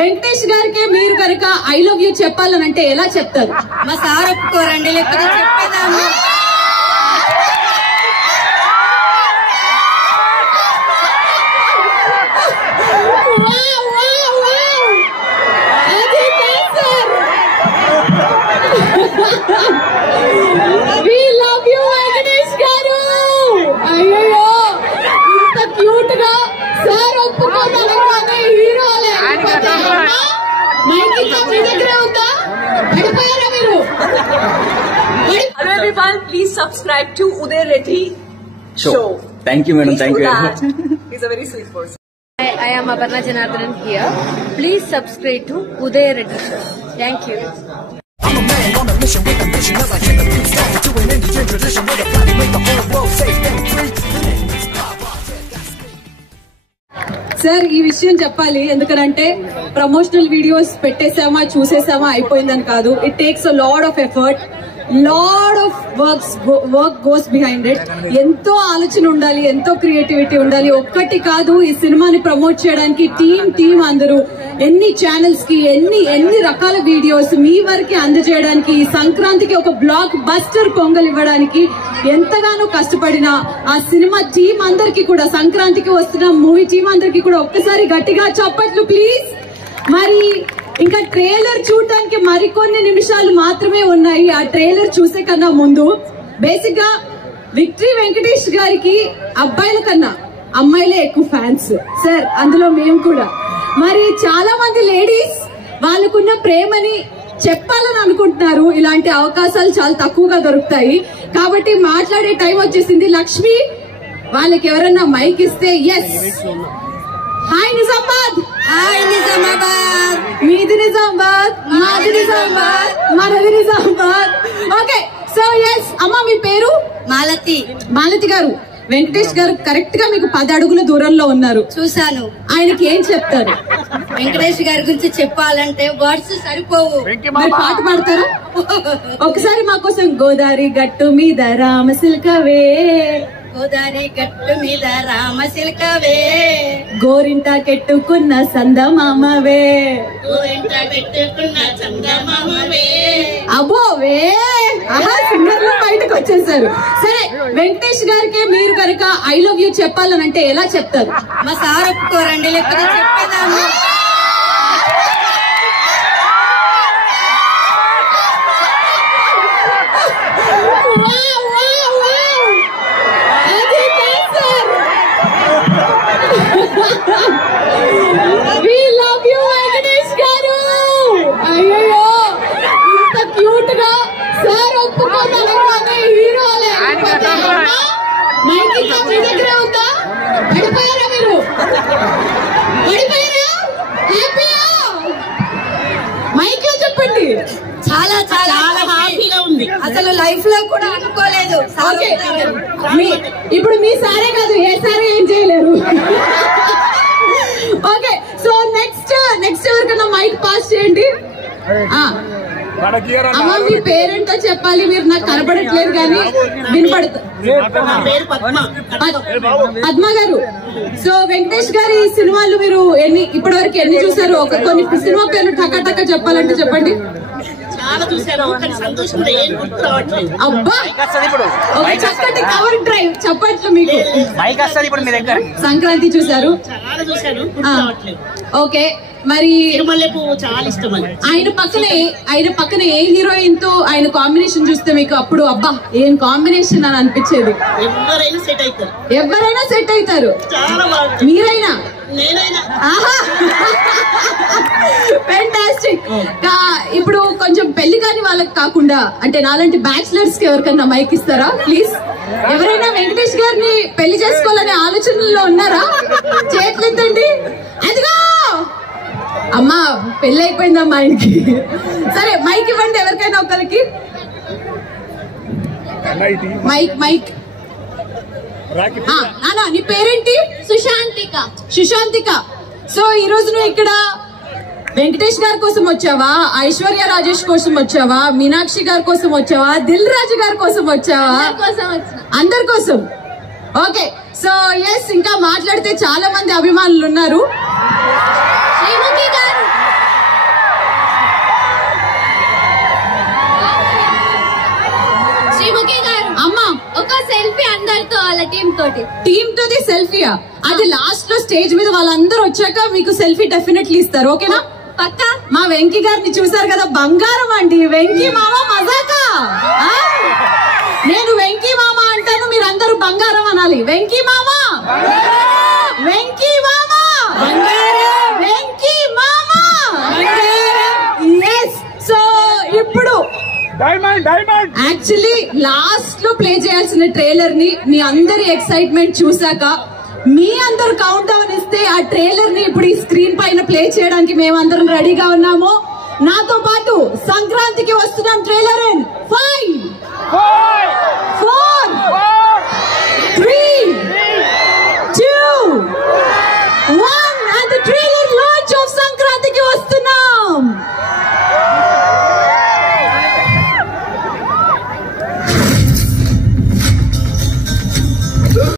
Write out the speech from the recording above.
వెంకటేష్ గారికి మీరు కనుక ఐ లవ్ యూ చెప్పాలనంటే ఎలా చెప్తారు? మా సార్ ఒప్పుకోరండి, లేకపోతే చెప్పేదాన్ని. We love you, వెంకటేష్ గారు. అయ్యో ఇంత క్యూట్ గా సార్ ఒప్పుకోవాలనుకునే హీరో లేకపోతే మైక్ ఇంకా మీ దగ్గరే ఉందా? పడిపోయారా మీరు? Hello everyone, please subscribe to Uday Reddy show. Thank you madam, thank you very much. He's a very sweet person. I am Aparna Janardhanan here. Please subscribe to Uday Reddy show. Thank you. I'm a man on a mission with a mission as I hit the beat start to an Indian tradition with a plan to make the whole world safe and free. Sir ఈ విషయం చెప్పాలి, ఎందుకంటే promotional videos పెట్టేసామా చూసేసామా అయిపోయిందని కాదు. It takes a lot of effort, lot of work goes behind it. ఎంతో ఆలోచన ఉండాలి, ఎంతో క్రియేటివిటీ ఉండాలి. ఒక్కటి కాదు, ఈ సినిమాని ప్రమోట్ చేయడానికి టీం అందరూ ఎన్ని ఛానల్స్ కి ఎన్ని రకాల వీడియోస్ మీ వరకు అందజేయడానికి, ఈ సంక్రాంతికి ఒక బ్లాక్ బస్టర్ పొంగల్ ఇవ్వడానికి ఎంతగానో కష్టపడిన ఆ సినిమా టీం అందరికి కూడా, సంక్రాంతికి వస్తున్న మూవీ టీం అందరికి కూడా ఒక్కసారి గట్టిగా చప్పట్లు ప్లీజ్. మరి ఇంకా ట్రైలర్ చూడడానికి మరికొన్ని నిమిషాలు మాత్రమే ఉన్నాయి. ఆ ట్రైలర్ చూసే కన్నా ముందు బేసిక్ గా విక్టరీ వెంకటేష్ గారికి అబ్బాయిల కన్నా అమ్మాయిలే ఎక్కువ ఫ్యాన్స్ సార్, అందులో మేము కూడా. మరి చాలా మంది లేడీస్ వాళ్ళకున్న ప్రేమని చెప్పాలని అనుకుంటున్నారు. ఇలాంటి అవకాశాలు చాలా తక్కువగా దొరుకుతాయి కాబట్టి మాట్లాడే టైం వచ్చేసింది. లక్ష్మి వాళ్ళకి ఎవరన్నా మైక్ ఇస్తే yes. Hi Nizamabad, hi Nizamabad, మీది నిజామాబాద్, మాది నిజామాబాద్, మనది నిజామాబాద్. ఓకే సో ఎస్ అమ్మ మీ పేరు? మాలతి గారు. వెంకటేష్ గారు కరెక్ట్ గా మీకు 10 అడుగుల దూరంలో ఉన్నారు. చూశాను. ఆయనకి ఏం చెప్తారు? వెంకటేష్ గారి గురించి చెప్పాలంటే వర్డ్స్ సరిపోవు. మరి పాట పాడతారా? ఒకసారి మా కోసం. గోదావరి గట్టు మీద రామసిల్కవే, గోదావరి గట్టు మీద రామసిల్కవే, గోరింట కెట్టుకున్న సందమామవే, గోరింట పెట్టుకున్న చందమామవే. అబ్బోవే ఆహా, సింగర్ లో బయటకు వచ్చేసారు. సరే వెంకటేష్ గారికి మీరు కనుక ఐ లవ్ యూ చెప్పాలనంటే ఎలా చెప్తారు? మా సార్ ఒప్పుకోరండి, లేకపోతే చెప్పేదాన్ని. We love you, వెంకటేష్ గారు. అయ్యో ఇంత క్యూట్ గా సార్ ఒప్పుకోవాలనుకునే హీరో లేకపోతే మైక్ ఇంకా మీ దగ్గరే ఉందా? పడిపోయారా మీరు? పడిపోయారా? హ్యాపీయా? మైక్ లో చెప్పండి. చాలా చాలా హ్యాపీగా ఉంది. అసలు లైఫ్ లో కూడా అనుకోలేదు. ఇప్పుడు మీ సారే కాదు, ఏ సారే ఏం చేయలేరు. ఓకే సో నెక్స్ట్ ఎవరికన్నా మైక్ పాస్ చేయండి. అమ్మ మీ పేరేంటో చెప్పాలి, మీరు నాకు కనపడట్లేదు కానీ వినపడుతుంది. పద్మ గారు. సో వెంకటేష్ గారి సినిమాలు మీరు ఇప్పటి వరకు ఎన్ని చూసారు? కొన్ని సినిమా పేర్లు టకా చెప్పాలంటే చెప్పండి. చాలా చూశాను, కానీ సంతోషంలో ఏం గుర్తు రావట్లేదు. అబ్బా ఒక చక్కటి కవర్ డ్రైవ్ చప్పట్లు మీకు. సంక్రాంతి చూసారు? చాలా చూశాను, ఓకే మరి చాలా ఇష్టం. ఆయన పక్కన ఏ హీరోయిన్ తో ఆయన కాంబినేషన్ చూస్తే మీకు అప్పుడు అబ్బా ఏం కాంబినేషన్ అని అనిపించేది? ఎవరైనా సెట్ అవుతారు. మీరైనా? ఫెంటాస్టిక్. ఇప్పుడు కొంచెం పెళ్లి కాని వాళ్ళకి కాకుండా, అంటే నాలాంటి బ్యాచిలర్స్ కి ఎవరికన్నా మైక్ ఇస్తారా ప్లీజ్? ఎవరైనా వెంకటేష్ గారిని పెళ్లి చేసుకోవాలనే ఆలోచనలో ఉన్నారా? చేతులెత్తండి. అదిగో అమ్మా పెళ్లి అయిపోయిందమ్మా ఆయనకి. సరే మైక్ ఇవ్వండి ఎవరికైనా ఒకరికి. మైక్ నానా నీ పేరేంటి? సుశాంతిక. సో ఈ రోజు నువ్వు ఇక్కడ వెంకటేష్ గారి కోసం వచ్చావా, ఐశ్వర్య రాజేష్ కోసం వచ్చావా, మీనాక్షి గారి కోసం వచ్చావా, దిల్ రాజు గారి కోసం వచ్చావా? అందరి కోసం. ఓకే సో ఎస్ ఇంకా మాట్లాడితే చాలా మంది అభిమానులు ఉన్నారు. శ్రీముఖి గారు టీమ్ తోటి సెల్ఫీయా? అది లాస్ట్ లో స్టేజ్ మీద వాళ్ళందరూ వచ్చాక మీకు సెల్ఫీ డెఫినెట్లీ ఇస్తారు, ఓకేనా? పక్క. మా వెంకీ గారిని చూసారు కదా, బంగారం అండి. వెంకీ మామ మజాకా. నేను వెంకీ మామ అంటాను, మీరందరూ బంగారం అనాలి. వెంకీ మామ, వెంకీ మామ, వెంకీ మామ. ఎస్. సో ఇప్పుడు యాక్చువల్లీ లాస్ట్ లో ప్లే చేయాల్సిన ట్రైలర్ ని మీ అందరి ఎక్సైట్మెంట్ చూసాక మీ అందరు కౌంట్ డౌన్ ఇస్తే ఆ ట్రైలర్ ని ఇప్పుడు ఈ స్క్రీన్ పైన ప్లే చేయడానికి మేమందరం రెడీగా ఉన్నాము. నాతో పాటు సంక్రాంతికి వస్తున్నాం ట్రైలర్ ఇన్ 5, 4